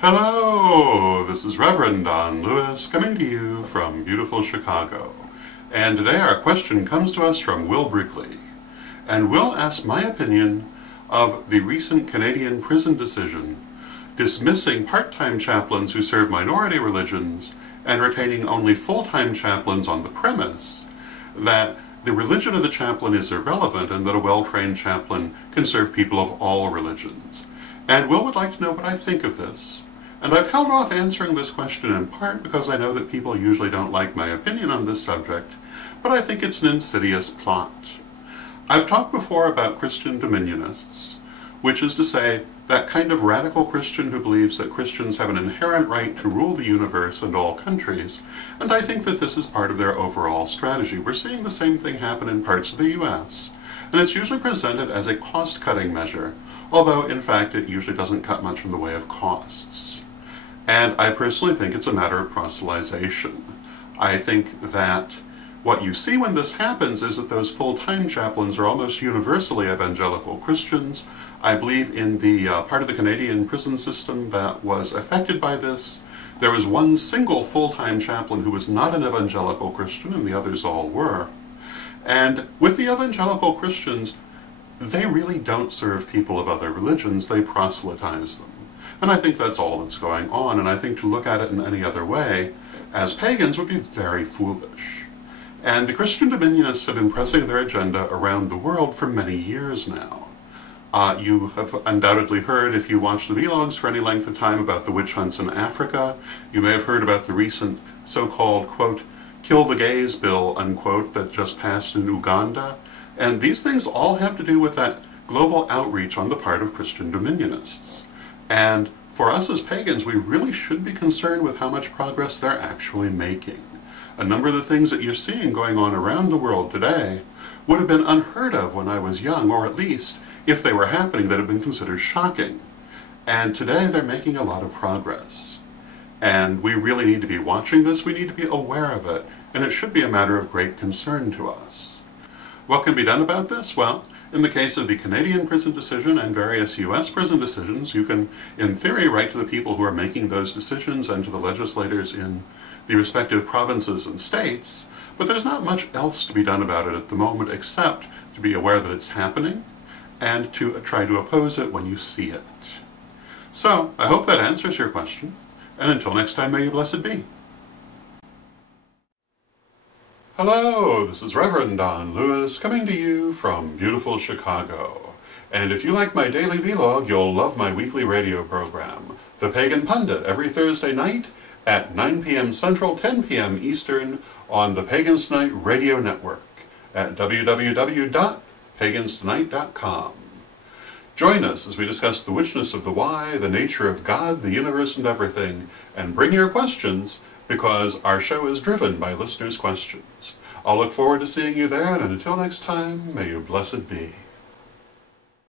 Hello, this is Reverend Don Lewis coming to you from beautiful Chicago. And today our question comes to us from Will Brickley. And Will asks my opinion of the recent Canadian prison decision dismissing part-time chaplains who serve minority religions and retaining only full-time chaplains on the premise that the religion of the chaplain is irrelevant and that a well-trained chaplain can serve people of all religions. And Will would like to know what I think of this. And I've held off answering this question in part because I know that people usually don't like my opinion on this subject, but I think it's an insidious plot. I've talked before about Christian dominionists, which is to say, that kind of radical Christian who believes that Christians have an inherent right to rule the universe and all countries, and I think that this is part of their overall strategy. We're seeing the same thing happen in parts of the US, and it's usually presented as a cost-cutting measure, although in fact it usually doesn't cut much in the way of costs. And I personally think it's a matter of proselytization. I think that what you see when this happens is that those full-time chaplains are almost universally evangelical Christians. I believe in the part of the Canadian prison system that was affected by this, there was one single full-time chaplain who was not an evangelical Christian, and the others all were. And with the evangelical Christians, they really don't serve people of other religions, they proselytize them. And I think that's all that's going on, and I think to look at it in any other way, as pagans, would be very foolish. And the Christian dominionists have been pressing their agenda around the world for many years now. You have undoubtedly heard, if you watch the vlogs for any length of time, about the witch hunts in Africa. You may have heard about the recent so-called, quote, kill the gays bill, unquote, that just passed in Uganda. And these things all have to do with that global outreach on the part of Christian dominionists. And for us as pagans, we really should be concerned with how much progress they're actually making. A number of the things that you're seeing going on around the world today would have been unheard of when I was young, or at least, if they were happening, that have been considered shocking. And today they're making a lot of progress. And we really need to be watching this, we need to be aware of it, and it should be a matter of great concern to us. What can be done about this? Well, in the case of the Canadian prison decision and various US prison decisions, you can, in theory, write to the people who are making those decisions and to the legislators in the respective provinces and states, but there's not much else to be done about it at the moment except to be aware that it's happening and to try to oppose it when you see it. So, I hope that answers your question, and until next time, may you blessed be. Hello, this is Reverend Don Lewis coming to you from beautiful Chicago. And if you like my daily vlog, you'll love my weekly radio program, The Pagan Pundit, every Thursday night at 9 p.m. Central, 10 p.m. Eastern on the Pagans Tonight Radio Network at www.paganstonight.com. Join us as we discuss the witchness of the why, the nature of God, the universe, and everything, and bring your questions, because our show is driven by listeners' questions. I'll look forward to seeing you there, and until next time, may you blessed be.